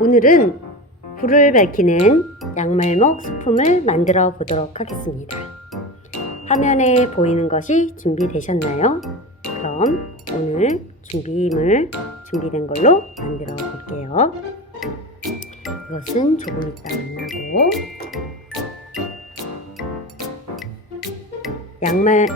오늘은 불을 밝히는 양말목 소품을 만들어 보도록 하겠습니다. 화면에 보이는 것이 준비되셨나요? 그럼 오늘 준비된 걸로 만들어 볼게요. 이것은 조금 이따 만나고,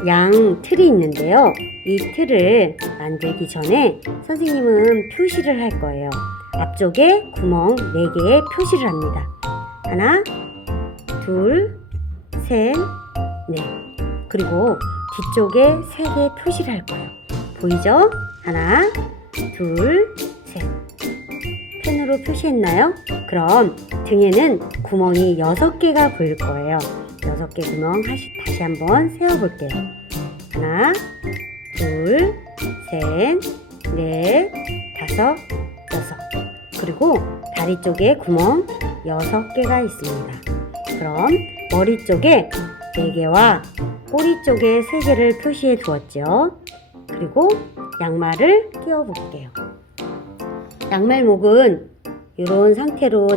양 틀이 있는데요. 이 틀을 만들기 전에 선생님은 표시를 할 거예요. 앞쪽에 구멍 4개에 표시를 합니다. 하나, 둘, 셋, 넷. 그리고 뒤쪽에 3개 표시를 할 거예요. 보이죠? 하나, 둘, 셋. 펜으로 표시했나요? 그럼 등에는 구멍이 6개가 보일 거예요. 6개 구멍 다시 한번 세어볼게요. 하나, 둘, 셋, 넷, 다섯, 여섯. 그리고 다리 쪽에 구멍 6개가 있습니다. 그럼 머리 쪽에 4개와 꼬리 쪽에 3개를 표시해 두었죠. 그리고 양말을 끼워 볼게요. 양말목은 이런 상태로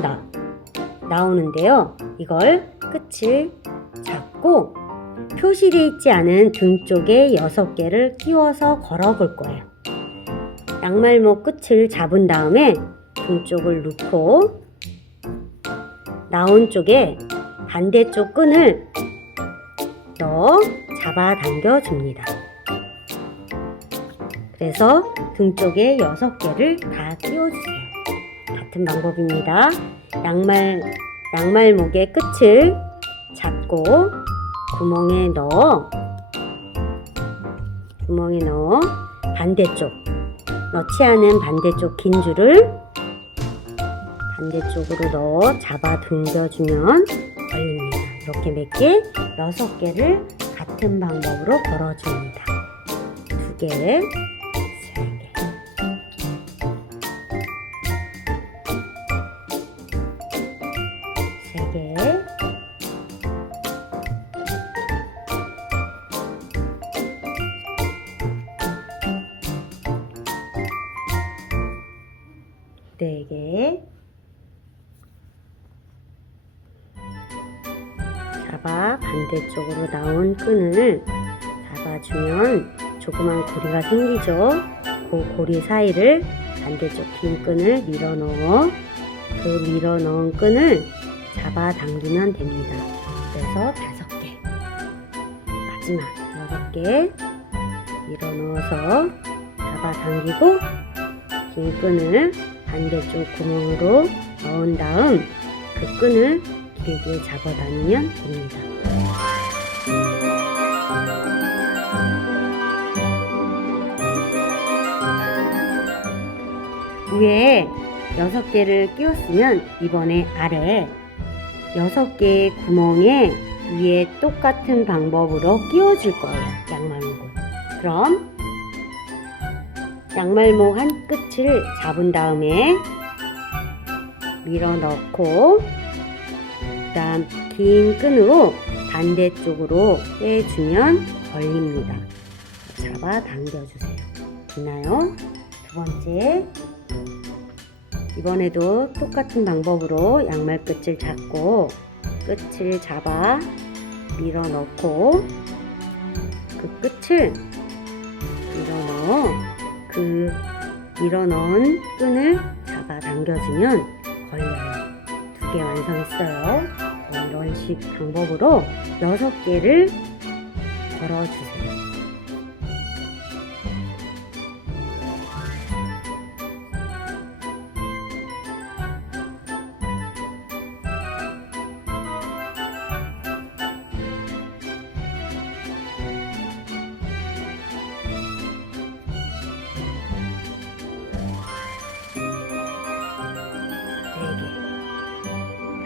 나오는데요. 이걸 끝을 잡고 표시되어 있지 않은 등 쪽에 6개를 끼워서 걸어 볼 거예요. 양말목 끝을 잡은 다음에 등 쪽을 놓고 나온 쪽에 반대쪽 끈을 잡아 당겨 줍니다. 그래서 등 쪽에 6개를 다 끼워주세요. 같은 방법입니다. 양말목의 끝을 잡고 구멍에 넣어 반대쪽, 넣지 않은 반대쪽 긴 줄을 반대쪽으로 넣어 잡아 당겨주면 걸립니다. 이렇게 몇 개? 6개를 같은 방법으로 걸어줍니다. 2개, 3개. 세 개. 네 개. 반대쪽으로 나온 끈을 잡아주면 조그만 고리가 생기죠. 그 고리 사이를 반대쪽 긴 끈을 밀어 넣어 밀어 넣은 끈을 잡아 당기면 됩니다. 그래서 5개, 마지막 6개 밀어 넣어서 잡아 당기고 긴 끈을 반대쪽 구멍으로 넣은 다음 그 끈을 길게 잡아 다니면 됩니다. 위에 6개를 끼웠으면 이번에 아래 6개의 구멍에 위에 똑같은 방법으로 끼워줄 거예요. 양말목을. 그럼 양말목 한 끝을 잡은 다음에 밀어 넣고 그 다음 긴 끈으로 반대쪽으로 빼주면 걸립니다. 잡아 당겨주세요. 됐나요? 2번째, 이번에도 똑같은 방법으로 양말 끝을 잡고 끝을 잡아 밀어 넣고 그 끝을 밀어 넣은 끈을 잡아 당겨주면 걸려요. 2개 완성했어요. 이런 식 방법으로 6개를 걸어주세요.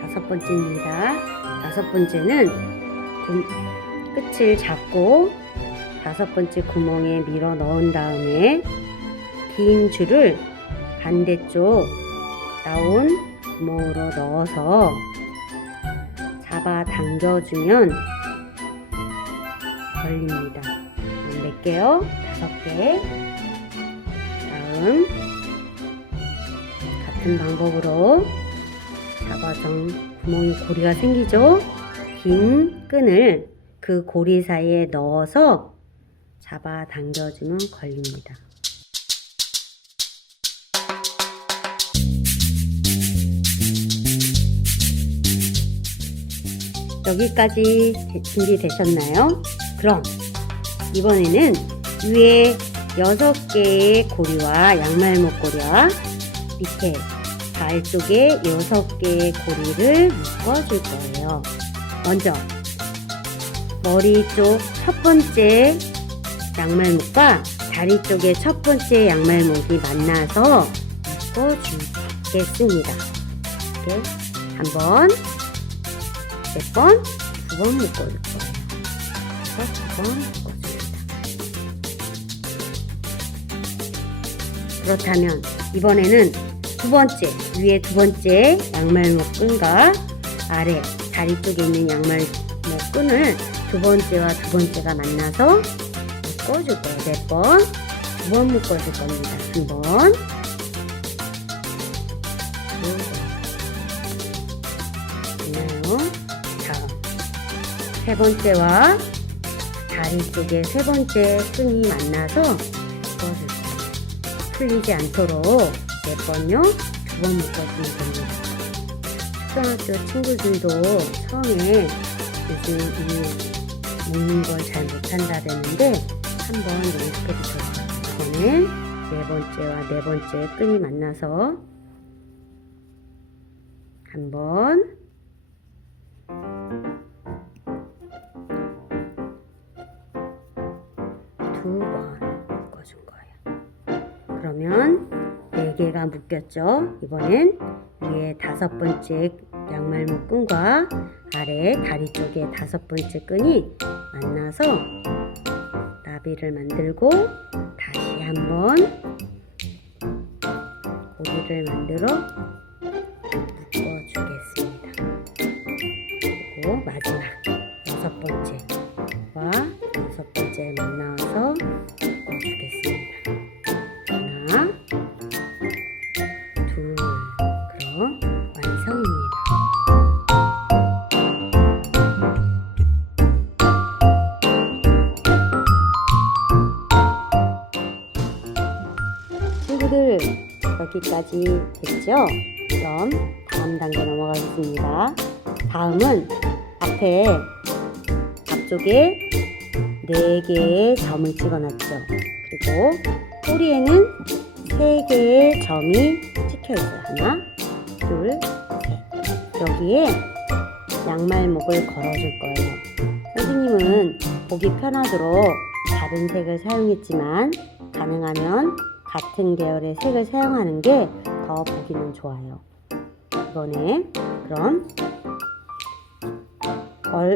다섯 번째입니다. 5번째는 끝을 잡고 5번째 구멍에 밀어 넣은 다음에 긴 줄을 반대쪽 나온 구멍으로 넣어서 당겨주면 걸립니다. 그럼 몇 개요? 5개. 다음 같은 방법으로 구멍에 고리가 생기죠? 긴 끈을 그 고리 사이에 넣어서 당겨주면 걸립니다. 여기까지 준비되셨나요? 그럼 이번에는 위에 6개의 고리와 양말 목고리와 밑에 발 쪽에 6개의 고리를 묶어줄 거예요. 먼저 머리 쪽 첫 번째 양말목과 다리 쪽의 첫 번째 양말목이 만나서 묶어주겠습니다. 이렇게 한 번, 몇 번, 2번 묶어줄 거예요. 그래서 2번 묶어줍니다. 그렇다면 이번에는 위에 두 번째 양말목 끈과 아래 다리 쪽에 있는 양말목 끈을 두 번째와 두 번째가 만나서 묶어줄 거예요. 몇 번? 2번 묶어줄 겁니다. 한 번, 두 번. 됐나요? 다음 세 번째와 다리 쪽에 세 번째 끈이 만나서 묶어줄 거예요. 풀리지 않도록 몇 번요? 2번 묶어주면 됩니다. 초등학교 친구들도 처음에 요즘 묶는 걸 잘 못한다는데 한번 연습해 보세요. 이번엔 네 번째와 네 번째 끈이 만나서 한 번, 두 번 묶어준 거예요. 그러면 4개가 묶였죠. 이번엔 위에 5번째 양말목 끈과 아래 다리 쪽에 5번째 끈이 만나서 나비를 만들고 다시 한번 고리를 만들어 묶어주겠습니다. 그리고 마지막 6번째와 6번째 만나서 묶어주겠습니다. 하나, 둘, 그럼 완성입니다. 친구들, 여기까지 됐죠? 그럼 다음 단계 넘어가겠습니다. 다음은 앞쪽에 4개의 점을 찍어놨죠. 그리고 꼬리에는 3개의 점이 찍혀있어요. 하나, 둘, 셋. 여기에 양말목을 걸어줄 거예요. 선생님은 보기 편하도록 다른 색을 사용했지만 가능하면 같은 계열의 색을 사용하는 게 더 보기는 좋아요. 이번에 그럼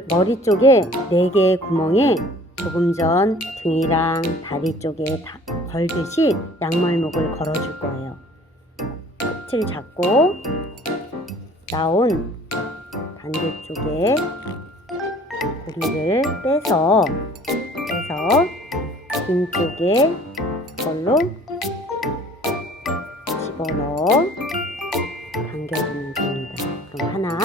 머리 쪽에 4개의 구멍에 조금 전 등이랑 다리 쪽에 걸듯이 양말목을 걸어줄 거예요. 끝을 잡고 나온 반대쪽에 고리를 빼서 긴 쪽에 걸로 집어넣어 당겨주면 됩니다. 그럼 하나,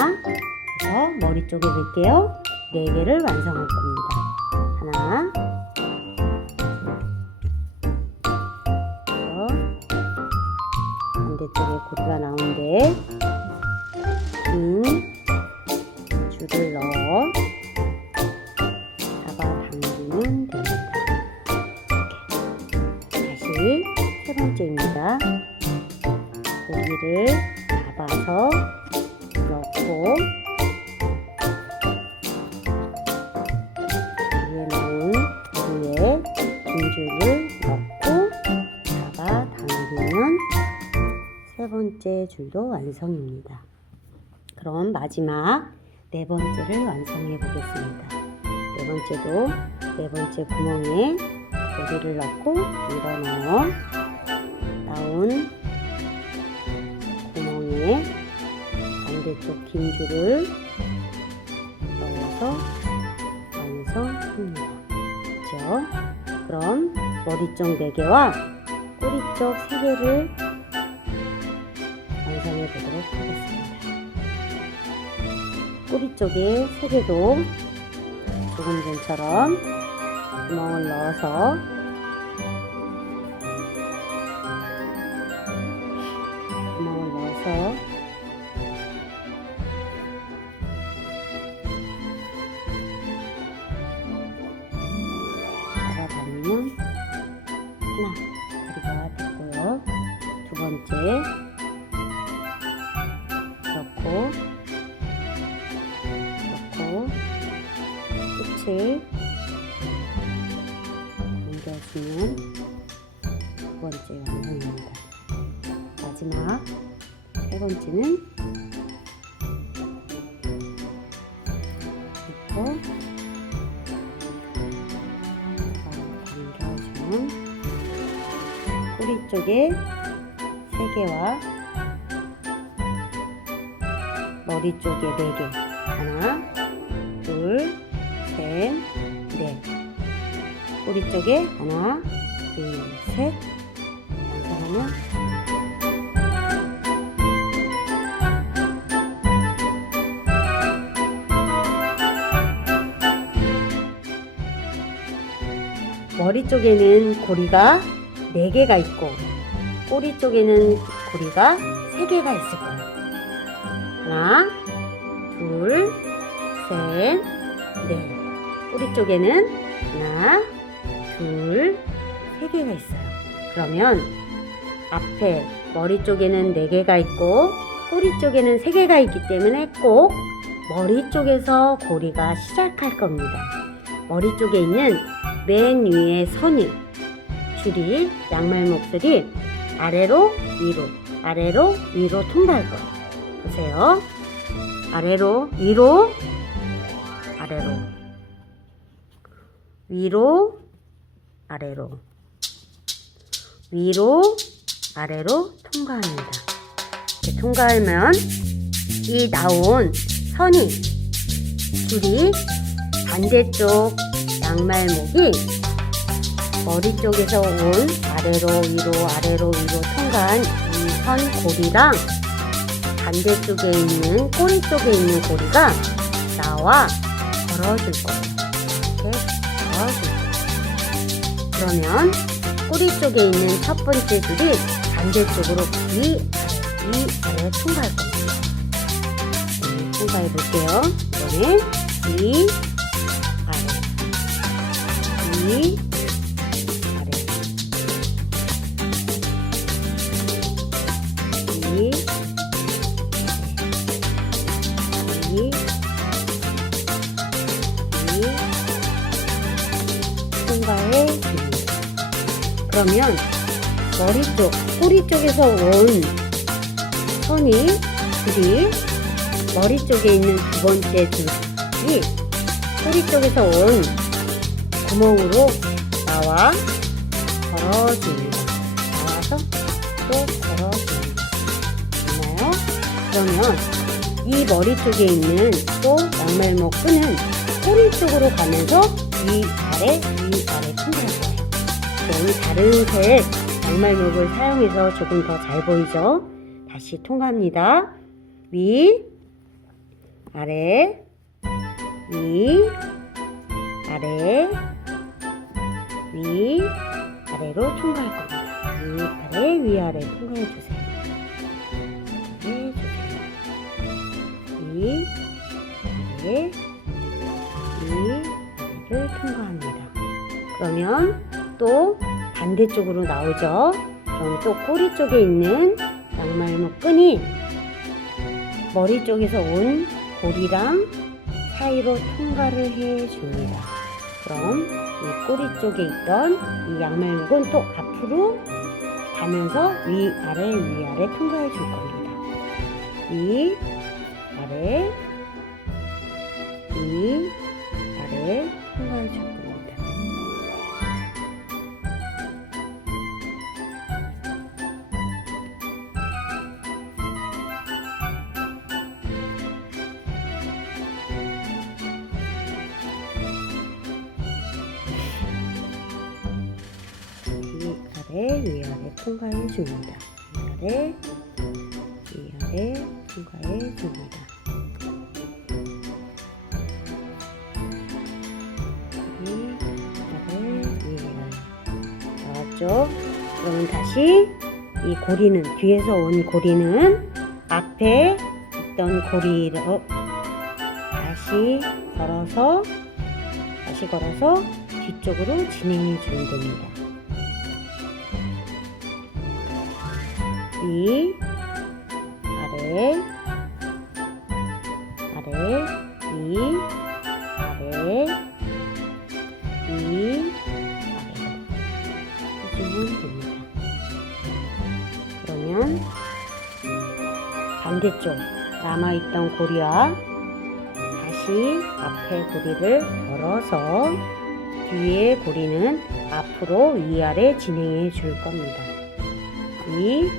그래서 머리 쪽에 넣을게요. 4개를 완성할 겁니다. 하나, 반대쪽에 고리가 나오는데 긴 줄을 넣어 당기면 됩니다. 다시 세 번째입니다. 고리를 잡아서 넣고 위에 나온 고리에 긴 줄을 넣고 당기면 세 번째 줄도 완성입니다. 그럼 마지막 4번째를 완성해 보겠습니다. 4번째도 4번째 구멍에 고리를 넣고 밀어넣어 나온 구멍에 반대쪽 긴 줄을 머리 쪽 4개와 꼬리 쪽 3개를 완성해 보도록 하겠습니다. 꼬리 쪽에 3개도 조금 전처럼 구멍을 넣어서 잡아다니면 하나 꼬리가 됐고요. 두 번째 넣고 끝을 옮겨주면 두 번째 완성입니다. 마지막 세 번째는 넣고 당겨주면 꼬리 쪽에 3개와 머리 쪽에 4개, 하나, 둘, 셋, 넷. 꼬리 쪽에 하나, 둘, 셋. 완성하면 머리 쪽에는 고리가 4개가 있고 꼬리 쪽에는 고리가 3개가 있을 거예요. 하나, 둘, 셋, 넷. 꼬리 쪽에는 하나, 둘, 3개가 있어요. 그러면 앞에 머리 쪽에는 4개가 있고 꼬리 쪽에는 3개가 있기 때문에 꼭 머리 쪽에서 고리가 시작할 겁니다. 머리 쪽에 있는 맨 위에 선이 줄이 양말 목줄이 아래로 위로 아래로 위로 통과할 거예요. 보세요. 아래로 위로 아래로 위로 아래로 위로 아래로 통과합니다. 이렇게 통과하면 이 나온 선이 줄이 반대쪽 양말목이 머리 쪽에서 온 아래로 위로 통과한 이 선 고리랑 반대쪽에 있는 꼬리 쪽에 있는 고리가 나와 걸어줄 거예요. 이렇게 걸어줄 거예요. 그러면 꼬리 쪽에 있는 첫 번째 줄이 반대쪽으로 위아래 통과할 겁니다. 통과해 볼게요. 이번에 위 아래 위 통과해 줍니다. 그러면 머리 쪽, 꼬리 쪽에서 온 선이 줄이 머리 쪽에 있는 두 번째 줄이 꼬리 쪽에서 온 구멍으로 나와 걸어줍니다. 나와서 또 걸어줍니다. 맞나요? 그러면 이 머리 쪽에 있는 또 양말목 끈은 꼬리 쪽으로 가면서 위아래 통과할 거예요. 그럼 다른 색 양말목을 사용해서 조금 더 잘 보이죠? 다시 통과합니다. 위 아래 위 아래 위 아래로 통과할 겁니다. 위 아래 통과해 주세요. 위 아래 를 통과합니다. 그러면 또 반대쪽으로 나오죠. 그럼 또 꼬리 쪽에 있는 양말목 끈이 머리 쪽에서 온 고리랑 사이로 통과를 해줍니다. 그럼 이 꼬리 쪽에 있던 이 양말목은 또 앞으로 가면서 위아래 통과해 줄 겁니다. 위아래 통과해 줄 겁니다. 위아래 통과해 줍니다. 위아래 통과해 줍니다. 좋았죠? 그러면 다시 이 고리는, 뒤에서 온 고리는 앞에 있던 고리로 다시 걸어서 뒤쪽으로 진행해 주면 됩니다. 위, 아래, 위, 아래, 위, 아래로 해주면 됩니다. 그러면 반대쪽 남아있던 고리와 다시 앞에 고리를 걸어서 뒤에 고리는 앞으로 위아래 진행해 줄 겁니다. 위,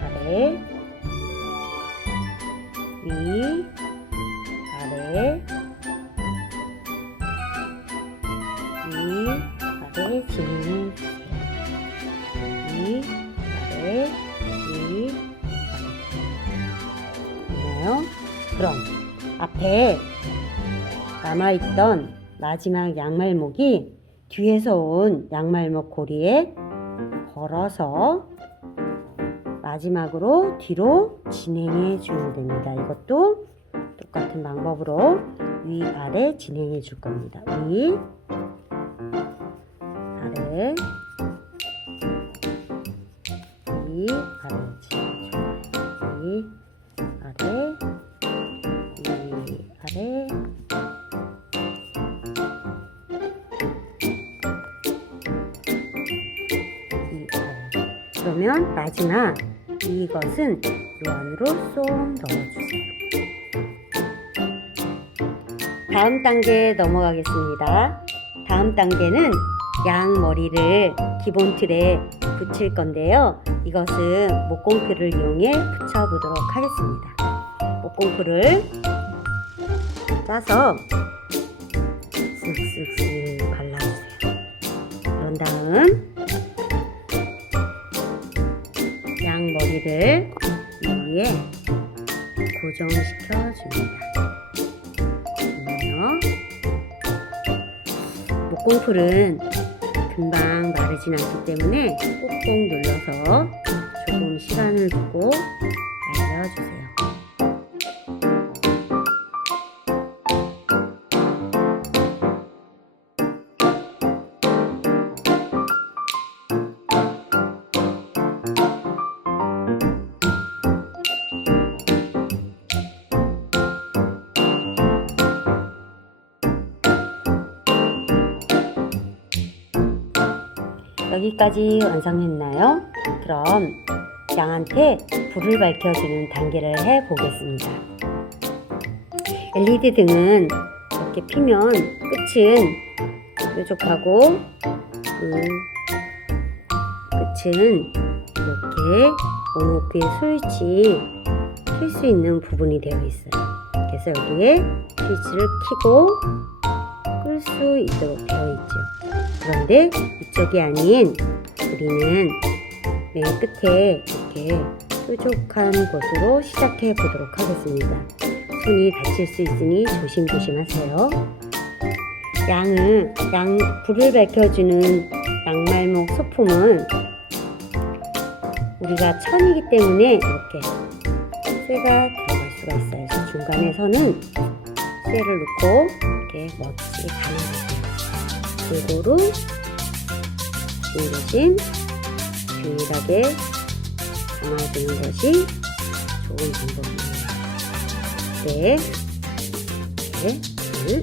아래, 위, 아래, 위, 아래 진행해 주세요. 위, 아래, 위, 아래. 됐나요? 그럼 앞에 남아있던 마지막 양말목이 뒤에서 온 양말목 고리에 걸어서 마지막으로 뒤로 진행해 주면 됩니다. 이것도 똑같은 방법으로 위아래 진행해 줄 겁니다. 위, 아래, 위, 아래 진행해 줄 위, 아래, 위, 아래, 그러면 마지막 이것은 이 안으로 쏙 넣어주세요. 다음 단계 넘어가겠습니다. 다음 단계는 양머리를 기본 틀에 붙일 건데요. 이것은 목공풀을 이용해 붙여보도록 하겠습니다. 목공풀을 짜서 쓱쓱쓱 발라주세요. 그런 다음 양머리를 위에 고정시켜 줍니다. 목공풀은 금방 마르진 않기 때문에 꾹꾹 눌러서 조금 시간을 두고 말려주세요. 여기까지 완성했나요? 그럼 양한테 불을 밝혀주는 단계를 해보겠습니다. LED 등은 이렇게 피면 끝은 뾰족하고 끝은 이렇게 온오프의 스위치 킬 수 있는 부분이 되어 있어요. 그래서 여기에 스위치를 켜고 끌 수 있도록 되어 있죠. 그런데 이쪽이 아닌 우리는 맨 끝에 이렇게 뾰족한 곳으로 시작해 보도록 하겠습니다. 손이 다칠 수 있으니 조심조심 하세요. 불을 밝혀주는 양말목 소품은 우리가 천이기 때문에 이렇게 쇠가 들어갈 수가 있어요. 그래서 중간에서는 쇠를 넣고 이렇게 멋지게 감아주세요. 골고루 조심조심 균일하게 감아주는 것이 좋은 방법이에요. 네, 둘,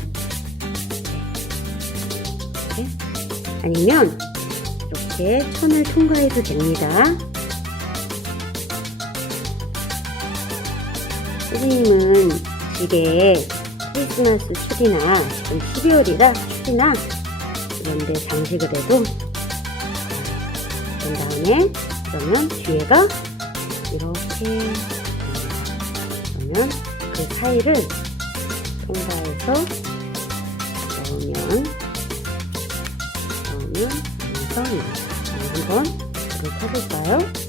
네. 아니면 이렇게 천을 통과해도 됩니다. 선생님은 집에 크리스마스 추리나 지금 12월이라 추리나 이런데 장식을 해도 그런 다음에 그러면 뒤에가 이렇게 그러면 그 사이를 통과해서 넣으면 완성입니다. 한번 불을 켜볼까요?